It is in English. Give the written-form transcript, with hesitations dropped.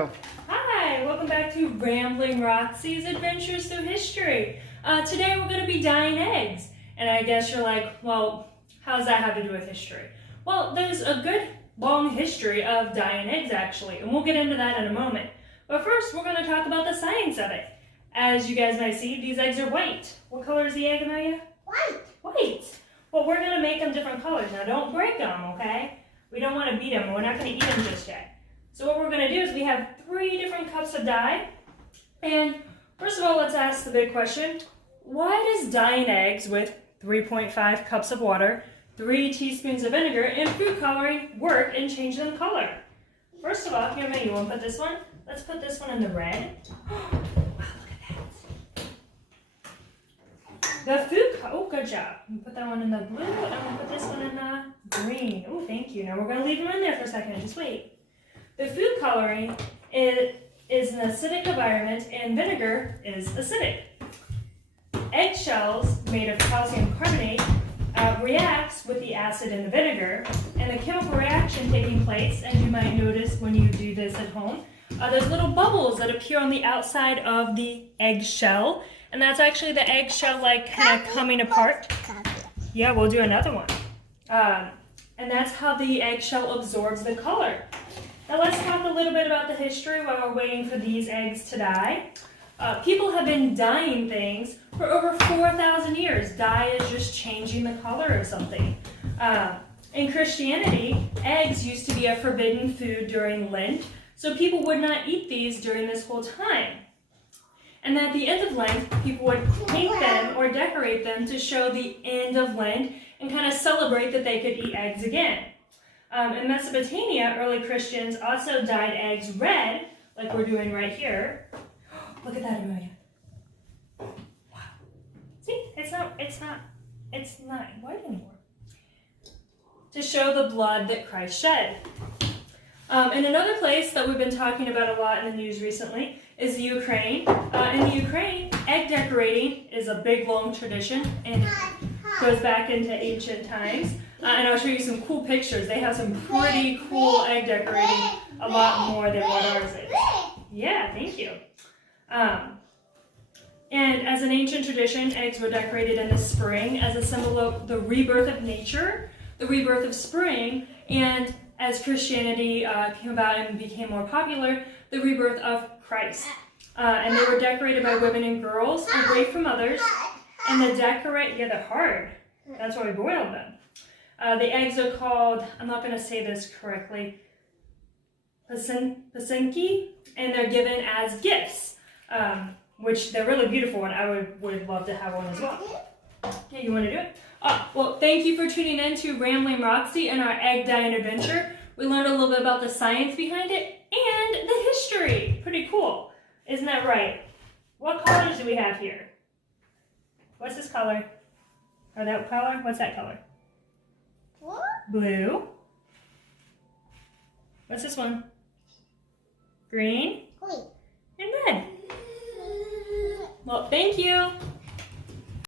Hi, welcome back to Rambling Roxy's Adventures Through History. Today we're going to be dyeing eggs. And I guess you're like, well, how does that have to do with history? Well, there's a good long history of dyeing eggs actually, and we'll get into that in a moment. But first, we're going to talk about the science of it. As you guys might see, these eggs are white. What color is the egg, Amelia? White. White. Well, we're going to make them different colors. Now, don't break them, okay? We don't want to beat them. We're not going to eat them just yet. So what we're going to do is we have 3 different cups of dye. And first of all, let's ask the big question. Why does dyeing eggs with 3.5 cups of water, 3 teaspoons of vinegar, and food coloring work and change them color? First of all, here, maybe you want to put this one? Let's put this one in the red. Wow, look at that. The food, oh, good job. You put that one in the blue, and we'll put this one in the green. Oh, thank you. Now we're going to leave them in there for a second. Just wait. The food coloring is an acidic environment, and vinegar is acidic. Eggshells made of calcium carbonate reacts with the acid in the vinegar, and the chemical reaction taking place, as you might notice when you do this at home, there's little bubbles that appear on the outside of the eggshell, and that's actually the eggshell like kind of coming apart. Yeah, we'll do another one. And that's how the eggshell absorbs the color. Now let's talk a little bit about the history while we're waiting for these eggs to dye. People have been dyeing things for over 4,000 years. Dye is just changing the color of something. In Christianity, eggs used to be a forbidden food during Lent, so people would not eat these during this whole time. And at the end of Lent, people would paint them or decorate them to show the end of Lent and kind of celebrate that they could eat eggs again. In Mesopotamia, early Christians also dyed eggs red, like we're doing right here. Look at that, Amelia. Wow. See, it's not white anymore. To show the blood that Christ shed. And another place that we've been talking about a lot in the news recently is the Ukraine. In the Ukraine, egg decorating is a big, long tradition and goes back into ancient times. And I'll show you some cool pictures. They have some pretty cool egg decorating, a lot more than what ours is. Yeah, thank you. And as an ancient tradition, eggs were decorated in the spring as a symbol of the rebirth of nature, the rebirth of spring, and as Christianity came about and became more popular, the rebirth of Christ. And they were decorated by women and girls away from others. And they're hard. That's why we boiled them. The eggs are called, I'm not going to say this correctly, pasinki, and they're given as gifts, which they're really beautiful, and I would love to have one as well. Yeah, you want to do it? Well, thank you for tuning in to Rambling Roxy and our egg dyeing adventure. We learned a little bit about the science behind it and the history. Pretty cool. Isn't that right? What colors do we have here? What's this color? Or that color? What's that color? What? Blue. What's this one? Green. Green. And red. Well, thank you.